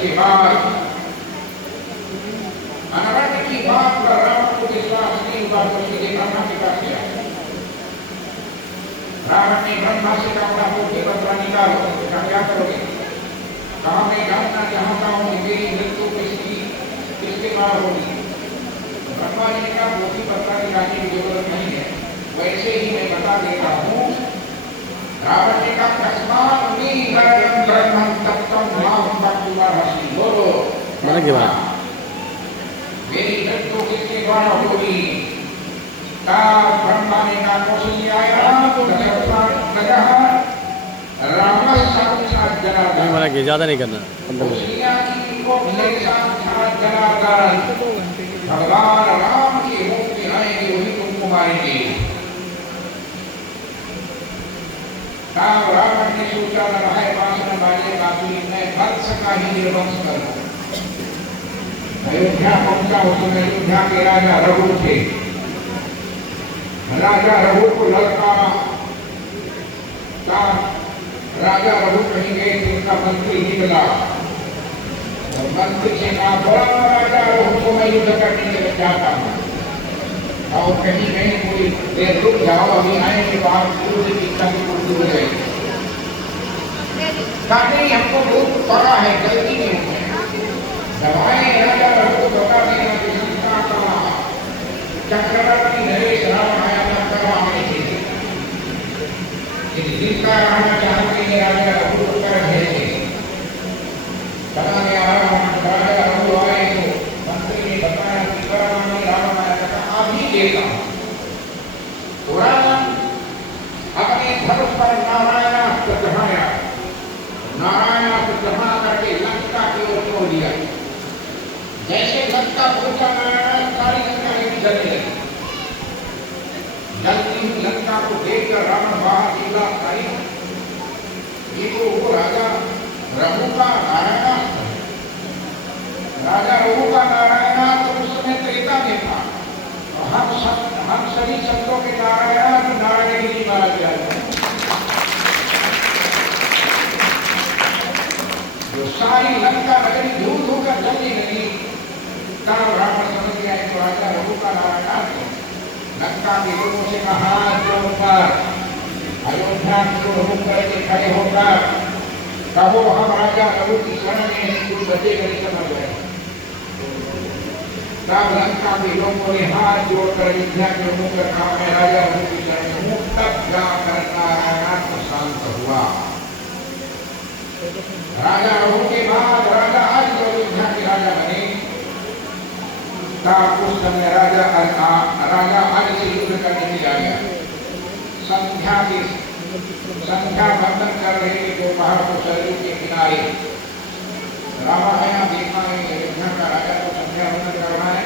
उसके बाद अनवरत की बात पर रावण को विश्वास नहीं हुआ तो सीधे ब्रह्मा के पास गया। रावण ने ब्रह्मा से कहा कि बदला निकालो, क्या करोगे? कहा मैं जानना चाहता हूँ मेरी मृत्यु किसके बाद होगी। ब्रह्मा जी ने कहा मोटी बदला निकालने की जरूरत नहीं है, वैसे ही मैं बता देता हूँ। रावण ने कहा बोलो मेरी मृत्यु किसके द्वारा होगी? ब्रह्मा ने कहा कौशल्या ज्यादा नहीं करना। भगवान राम के रूप में आएंगे, वही तुमको मारेंगे। रावण ने सोचा है बांस न बाजे बांसुरी, मैं वंश का ही निर्वंश करूं। अयोध्या पहुंचा, उस समय अयोध्या के राजा रघु थे। राजा रघु को ललकारा। राजा रघु कहीं गए थे, उनका मंत्री निकला और मंत्री से कहा बड़ा राजा रघु को मैं युद्ध करने के लिए चाहता हूँ और कहीं गए कोई देर रुक जाओ, अभी आएंगे बाहर सूर्य की तंग उर्दू हो जाएगी। नहीं हमको बहुत पड़ा है, गलती नहीं है। दवाएं राजा रघु को बता देना कि संस्कार का चक्रवर्ती नरेश रावण आया था करवाने के लिए, जिसका रहना चाहते हैं राजा रघु को कर भेजे। पता नहीं राजा रघु आए तो मंत्री ने बताया कि करवाने रावण आया था, अभी देता हूं। अपने धनुष पर नारायणास्त्र चढ़ाया, नारायणास्त्र चढ़ा करके लंका की ओर छोड़ दिया। जैसे लंका पहुंचा नारायण, सारी लंका जलने लगी। जलती हुई लंका को देखकर रावण बाहर निकला, ये तो वो राजा रघु का नारायणास्त्र है। राजा रघु का नारायणास्त्र उस समय त्रेता में था। हम सभी शब्दों के नारायण नारायण ही मारा गया। जो सारी लंका नगरी धूल होकर जलने लगी, तब रावण समझ गया तो राजा रघु का नारायणास्त्र। लंका के लोगों से कहा जोड़कर अयोध्या को रुक करके खड़े होकर कहो हम राजा रघु की शरण में कुछ बचे नहीं समझ गए। तब लंका के लोगों ने हाथ जोड़कर अयोध्या के लोगों का कहा मैं राजा रघु की शरण में हूं। तब जाकर नारायणास्त्र शांत हुआ। राजा रघु के बाद राजा आज अयोध्या के राजा बने। उस समय राजा आज से युद्ध करने के जा गया। संध्या बंधन कर रहे थे दोपहर को सरयू के किनारे। रावण आया, देखा है अयोध्या का राजा को संध्या बंधन करना है,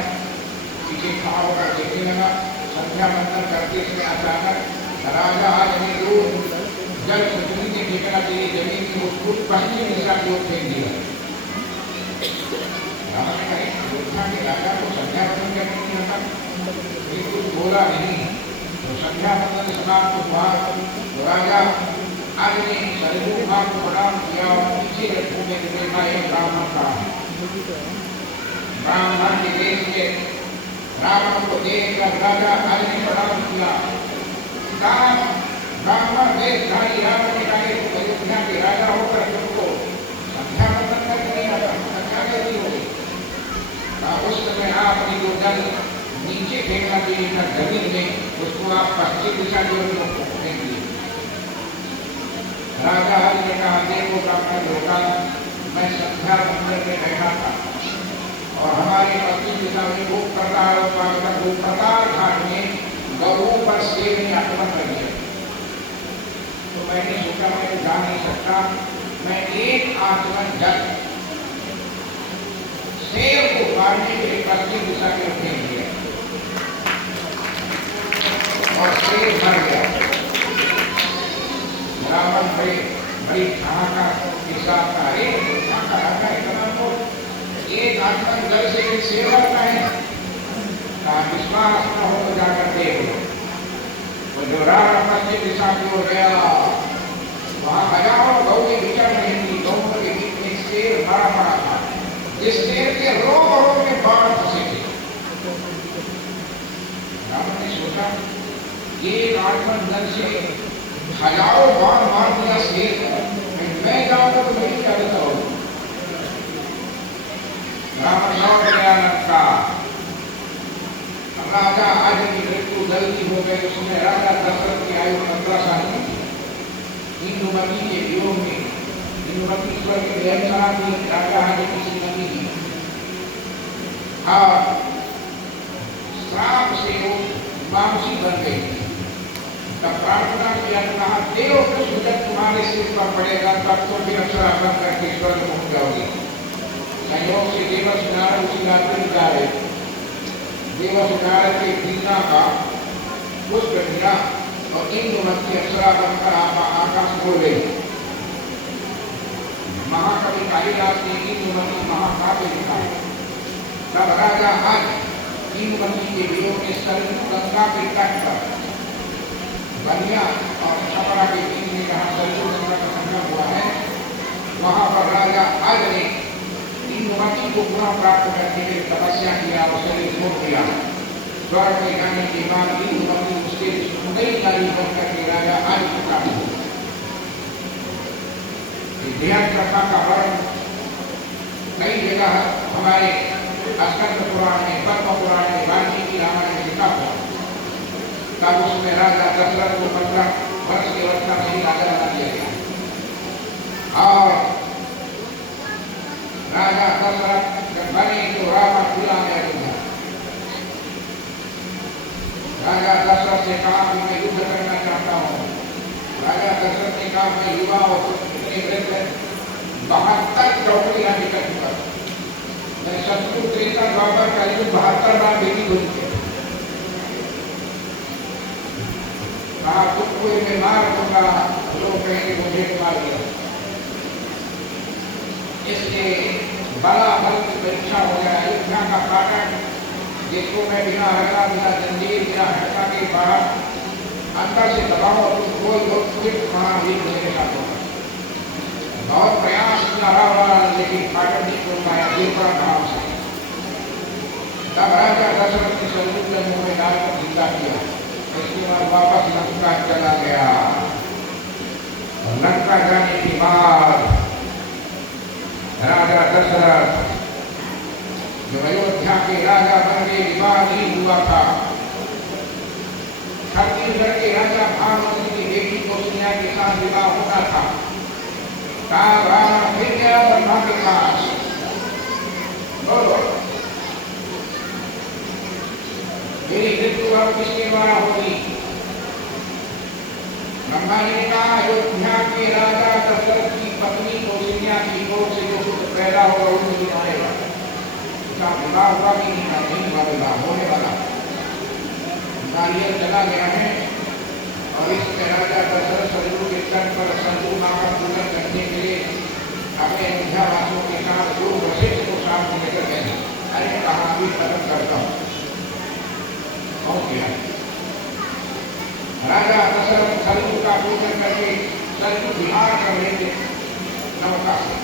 पीछे खड़ा होकर देखने लगा। संध्या बंधन करते समय अचानक राजा आज ने जो जल पृथ्वी के फेंकना चाहिए जमीन की, उसको पश्चिम दिशा की ओर फेंक दिया। रावण ने कहा अयोध्या के राजा को संध्या बंधन करने की आता, कुछ बोला नहीं। तो संध्या बंधन समाप्त हुआ तो राजा आज ने सरयू मां को प्रणाम किया और पीछे रखने में देखा एक ब्राह्मण था। ब्राह्मण के देश में रावण को देखकर राजा आज ने प्रणाम किया। ब्राह्मण वेशधारी रावण ने कहा अयोध्या के राजा होकर तुमको संध्या बंधन करके नहीं आता, क्या गलती होगी? उस समय आपने जो जल नीचे फेंकना चाहिए था जमीन में, उसको आप पश्चिम दिशा की ओर फेंक दिए। राजा हरि ने कहा देखो ब्राह्मण लोका, मैं संध्या बंधन में बैठा था और हमारे पश्चिम दिशा में वो प्रताप घाट में गऊ पर शेर ने आक्रमण कर दिया। तो मैंने सोचा मैं तो जा नहीं सकता, मैं एक आचमन जल शेर को मारने के लिए पश्चिम दिशा की ओर फेंक दिया और शेर मर गया। रावण बड़ी ठहाका के साथ अरे एक आचमन जल से एक शेर मरता है, विश्वास न हो तो जाकर देख लो। वो जो रावण पश्चिम दिशा की ओर गया, वहां हजारों गौ के विचार नहीं थी, गौ के बीच में शेर मरा पड़ा था। इस शेर के रोम रोम में बाण फंसे थे। रावण ने सोचा ये आत्मधन से हजारों बाण मार दिया शेर को, मैं जाऊंगा तो मेरी क्या दशा होगी। रावण लौट गया लंका। राजा आज की मृत्यु जल्दी हो गई। उसमें राजा दशरथ की आयु 15 साल की। इंदुमती के वियोग में इंदुमती ईश्वर के व्यवस्था की राजा आज की श्रीमती की श्राप से वो मानसी बन गई। तब प्रार्थना किया, कहा देव कृष्ण जब तुम्हारे सिर पर पड़ेगा तब तुम भी अक्षर आसन करके ईश्वर को पहुंच जाओगे। संयोग से देवस नारद उसी रात्रि जा रहे। देवस नारद के दीना का पुष्प गिरा और इंदुमती अक्षरा बनकर आकाश हो गई। महाकवि कालिदास ने इंदुमती महाकाव्य लिखा। तब राजा आज इंदुमती के वियोग में सरयू गंगा के तट पर बलिया और छपरा के बीच में जहाँ सरयू गंगा का संगम हुआ है, वहां पर राजा आज ने इंदुमती को पुनः प्राप्त करने के लिए तपस्या किया और शरीर छोड़ दिया। स्वर्ग में जाने के बाद इंदुमती उसके सुंदरी नारी बनकर के राजा आज को प्राप्त हुआ। ध्यान कथा का वर्णन कई जगह हमारे स्कंद पुराण में, पद्म पुराण में, वाल्मीकि रामायण में लिखा हुआ। तब उसमें राजा दशरथ को 15 वर्ष की अवस्था में ही राजा बना दिया गया। और राजा दशरथ जब बने तो रावण खुला में अयोध्या। राजा दशरथ से कहा कि मैं युद्ध करना चाहता हूँ। राजा दशरथ ने कहा मैं युवा और 72 चौकड़ियां निकल चुका। मैं शत्रु त्रेता द्वापर कलयुग 72 बार बेटी हो चुके। कहा तुमको मैं मार दूंगा, लोग कहेंगे मुझे मार दिया। इसलिए बड़ा बल की परीक्षा हो गया। अयोध्या का फाटक जिसको मैं बिना हटा, बिना जंजीर, बिना हटका के बाहर अंदर से दबाओ तुमको महावीर मेरे साथ होगा। बहुत प्रयास किया रहा लेकिन फाटक नहीं खोल पाया, गिरपड़ा नाम से। तब राजा दशरथ ने सरयू के मुंह में डालकर जिंदा किया। इसके बाद वापस लंका चला गया। लंका जाने के बाद राजा दशरथ जो अयोध्या के राजा बन गए, विवाह नहीं हुआ था। छत्तीसगढ़ के राजा भानुमति की बेटी कौशल्या के साथ विवाह होना था। रावण फिर गया ब्रह्मा के पास। बोलो मेरी मृत्यु अब किसके द्वारा होगी? ब्रह्मा जी ने कहा अयोध्या के राजा दशरथ की पत्नी कौशल्या की गोद से जो पुत्र पैदा होगा उसे दिखाएगा। उसका विवाह हुआ कि नहीं हुआ? विवाह होने वाला। नारियल चला गया है और इसमें राजा दशरथ सरयू के तट पर संतु माँ का पूजन करने के लिए अपने अयोध्या वासियों के साथ गुरु वशिष्ठ को साथ में लेकर गए। अरे कहाँ भी कदम करता हूँ पहुंच गया। राजा दशरथ सरयू का पूजन करके सरयू विहार कर रहे थे नौका से।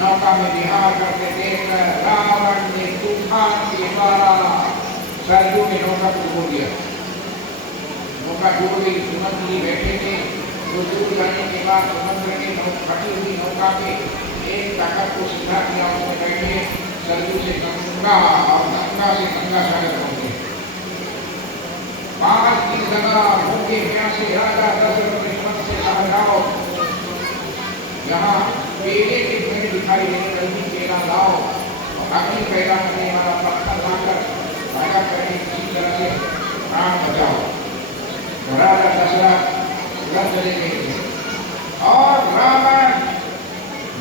नौका में विहार करते देख रावण ने तूफान के द्वारा सरयू ने नौका को डुबो दिया। नौका डूब गई। सुमंत जी बैठे थे। तो डूब जाने के बाद समुद्र की फटी हुई नौका के एक ताकत को सीधा किया। उसमें बैठे सरयू से गंगा और गंगा से गंगा सागर पहुंचे। 5 दिन लगा भूखे प्यासे राजा दशरथ ने मन से समझाओ यहाँ पेड़े के पेड़ दिखाई देने जल्दी केला लाओ और अग्नि पैदा करने वाला पत्थर लाकर राजा करके किसी तरह से प्राण बचाओ। तो राजा दशरथ घर चले गए और रावण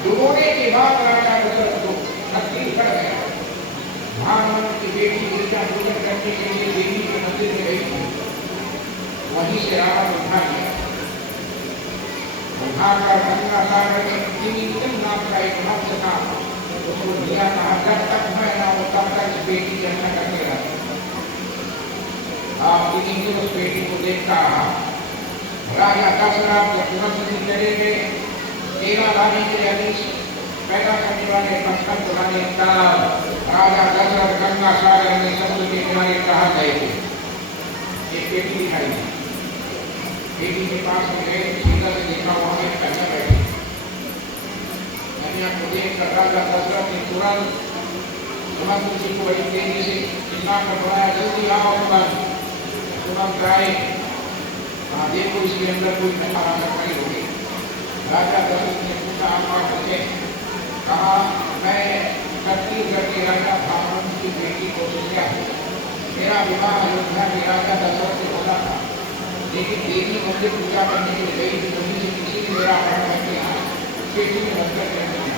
डुबोने के बाद राजा दशरथ को छत्तीसगढ़ गया। भानुमति की बेटी गिरिजा पूजन करने के लिए देवी के मंदिर में गई थी। वहीं से रावण उठा गया। उठाकर गंगा सागर में तीन नाम का एक मत्स्य था उसको दिया। कहा जब तक मैं ना हो तब तक इस बेटी की रक्षा करते रहा। आप उस बेटी को देखता रहा। राजा दशरथ जब तुरंत चले गए तेरा लाने के आदेश पैदा करने वाले पत्थर पुराने तालाब राजा दशरथ गंगा सागर में समुद्र के किनारे कहा गए थे। एक बेटी दिखाई दी, बेटी के पास में गए, सीधा से देखा वहां एक कन्या बैठी। कन्या को देखकर राजा दशरथ ने तुरंत सुमंत्र जी को बड़ी तेजी से चिल्ला कर बुलाया, जल्दी आओ तुरंत आए। देखो इसके अंदर कोई नकारात्मक नहीं होगी। राजा दशरथ ने पूछा, आप कौन थे? कहा, मैं छत्तीसगढ़ के राजा ब्राह्मण की बेटी कौशल्या हूँ। मेरा विवाह अयोध्या के राजा दशरथ से होना था, लेकिन देवी मंदिर पूजा करने के लिए गई थी, वहीं से किसी ने मेरा अपहरण करके यहाँ बेटी में बंधर कर दिया।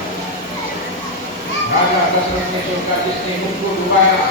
राजा दशरथ ने सोचा, जिसने मुझको डुबाया